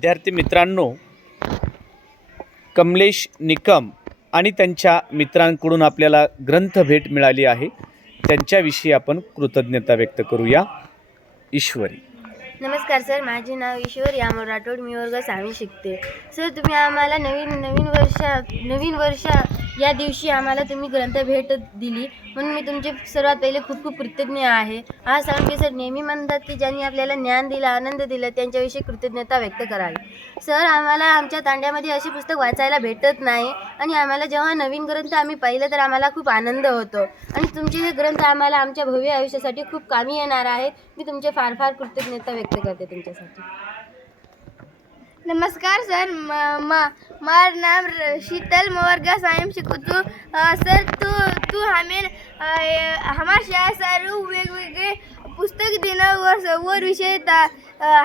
विद्यार्थी मित्रांनो कमलेश निकम आणि त्यांच्या मित्रांकडून आपल्याला ग्रंथ भेट मिळाली आहे. त्यांच्याविषयी आपण कृतज्ञता व्यक्त करूया. ईश्वरी. नमस्कार सर माझे नाव ईश्वर. यामोर राठोड मी वर्ग सहावी शिकते. सर तुम्ही आम्हाला नवीन नवीन वर्षा नवीन वर्षा या दिवशी आम्हाला तुम्ही ग्रंथ भेट दिली. म्हणून मी तुमचे सर्वात पहिले खूप खूप कृतज्ञ आहे. हा सण सर नेहमी म्हणतात की ज्यांनी आपल्याला ज्ञान दिलं आनंद दिला त्यांच्याविषयी कृतज्ञता व्यक्त करावी. सर आम्हाला आमच्या तांड्यामध्ये असे पुस्तक वाचायला भेटत नाही आणि आम्हाला जेव्हा नवीन ग्रंथ आम्ही पाहिलं तर आम्हाला खूप आनंद होतो. आणि तुमचे हे ग्रंथ आम्हाला आमच्या भव्य आयुष्यासाठी खूप कामी येणार आहेत. मी तुमचे फार फार कृतज्ञता व्यक्त करते तुमच्यासाठी. नमस्कार सर म- मार नाम शीतल मवर्गा साइम शिकवतो सर तू तू हमें हमारे हमार शाळा वेगवेगळे पुस्तक देणं वर वर विषय ता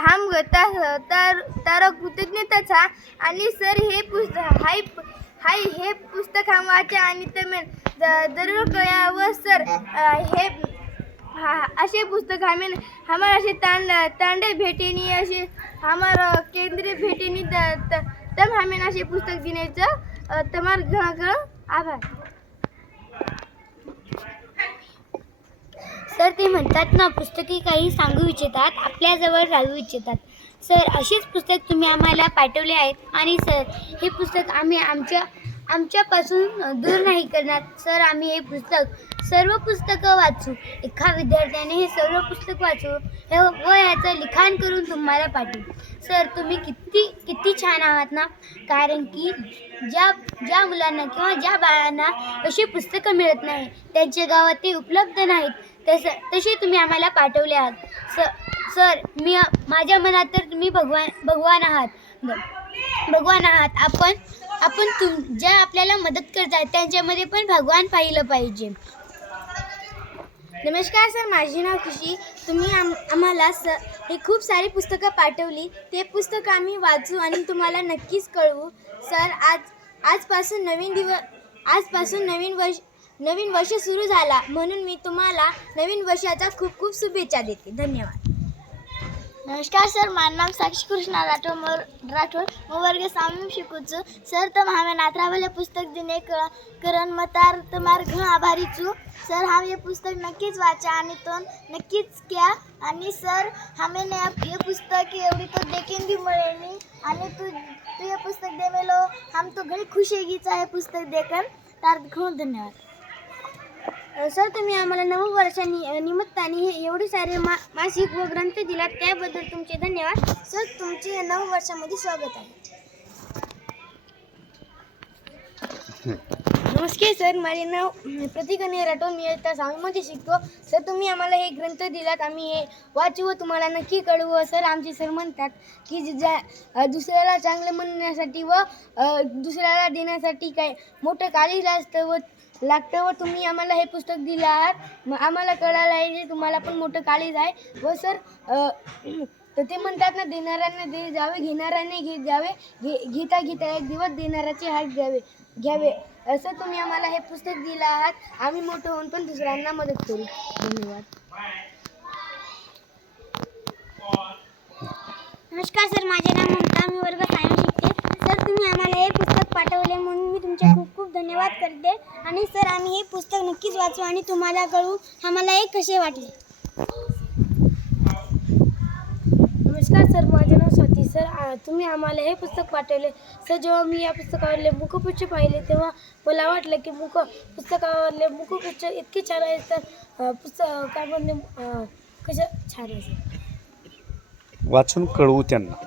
हम ता- तार तार कृतज्ञताच हा आणि सर हे पुस्तक हाय हाय हे पुस्तक हम वाचा आणि ते जरूर कया व सर हे हा असे पुस्तक आम्ही हमार असे तांड तांडे भेटेनी असे আমার কেন্দ্রে भेटेनी त- त- तब हमें असे पुस्तक देण्याचं अ, तमार घ आभार। सर ते म्हणतात ना पुस्तके काही सांगू इच्छितात आपल्याजवळ राहू इच्छितात. सर अशीच पुस्तक तुम्ही आम्हाला पाठवले आहेत. आणि सर हे पुस्तक आम्ही आमच्या आमच्यापासून दूर नाही करणार. सर आम्ही हे पुस्तक सर्व पुस्तकं वाचू. एका विद्यार्थ्याने हे सर्व पुस्तक वाचू. हे व ह्याचं लिखाण करून तुम्हाला पाठवू. सर तुम्ही किती किती छान आहात ना? कारण की ज्या ज्या मुलांना किंवा ज्या बाळांना अशी पुस्तकं मिळत नाही त्यांच्या गावात ते उपलब्ध नाहीत. तसं तसे तुम्ही आम्हाला पाठवले आहात. स सर मी माझ्या मनात तर तुम्ही भगवान भगवान आहात. भगवान आहात. आपण आपण तुम ज्या आपल्याला मदत करतात त्यांच्यामध्ये पण भगवान पाहिलं पाहिजे. नमस्कार सर माझे नाव खुशी. तुम्ही आम आम्हाला स हे खूप सारी पुस्तकं पाठवली. ते पुस्तकं आम्ही वाचू आणि तुम्हाला नक्कीच कळवू. सर आज आजपासून नवीन दिव आजपासून नवीन वर्ष नवीन वर्ष सुरू झाला. म्हणून मी तुम्हाला नवीन वर्षाचा खूप खूप शुभेच्छा देते. धन्यवाद. नमस्कार सर माझं नाम साक्षी कृष्णा राठोड मोर राठोड. मग वर्ग सामून शिकूचू. सर तर हांवें नाथरावले पुस्तक दिने क करण मतार तुम्हार घण आभारी चू सर हांव ये पुस्तक नक्कीच वाचा आणि तो नक्कीच क्या आणि सर हमें हे ये पुस्तक एवढी तो देखील भी मिळेली. आणि तू तू ये पुस्तक दे मेलो हम तो घणी खुशी गीचा हे पुस्तक देखन. तार घणो धन्यवाद. सर तुम्ही आम्हाला नवं वर्षा नि निमित्ताने हे एवढे सारे मा मासिक व ग्रंथ दिलात त्याबद्दल तुमचे धन्यवाद. सर तुमचे नवं वर्षामध्ये स्वागत आहे. नमस्कार सर माझे नाव प्रतीक आणि राठोड. मी आता सहावीमध्ये शिकतो. सर तुम्ही आम्हाला हे ग्रंथ दिलात. आम्ही हे वाचू व तुम्हाला नक्की कळवू सर आमचे सर म्हणतात की ज्या दुसऱ्याला चांगलं म्हणण्यासाठी व दुसऱ्याला देण्यासाठी काय मोठं काळीज असतं व लागतं व तुम्ही आम्हाला हे पुस्तक दिलं आहात मग आम्हाला कळालं आहे की तुम्हाला पण मोठं काळीज आहे. व सर तर ते म्हणतात ना देणाऱ्यांना दे जावे घेणाऱ्याने घेत जावे घे घेता घेता एक दिवस देणाऱ्याचे हात घ्यावे. घ्यावे. असं तुम्ही आम्हाला हे पुस्तक दिलं आहात. आम्ही मोठं होऊन पण दुसऱ्यांना मदत करू. धन्यवाद. नमस्कार सर माझे नाव ममता. मी वर्ग कायम शिकते. सर तुम्ही आम्हाला हे पुस्तक पाठवले म्हणून मी तुमचे खूप खूप धन्यवाद करते. आणि सर आम्ही हे पुस्तक नक्कीच वाचू आणि तुम्हाला कळू आम्हाला हे कसे वाटले? नमस्कार सर माझे नाव स्वाती सर. तुम्ही आम्हाला हे पुस्तक पाठवले. सर जेव्हा मी या पुस्तकावरले मुखपुच्छ पाहिले तेव्हा मला वाटलं की मुख पुस्तकावरले मुखपुच्छ इतके छान आहे तर पुस्तक काय म्हणले कसं छान आहे सर वाचून कळवू त्यांना.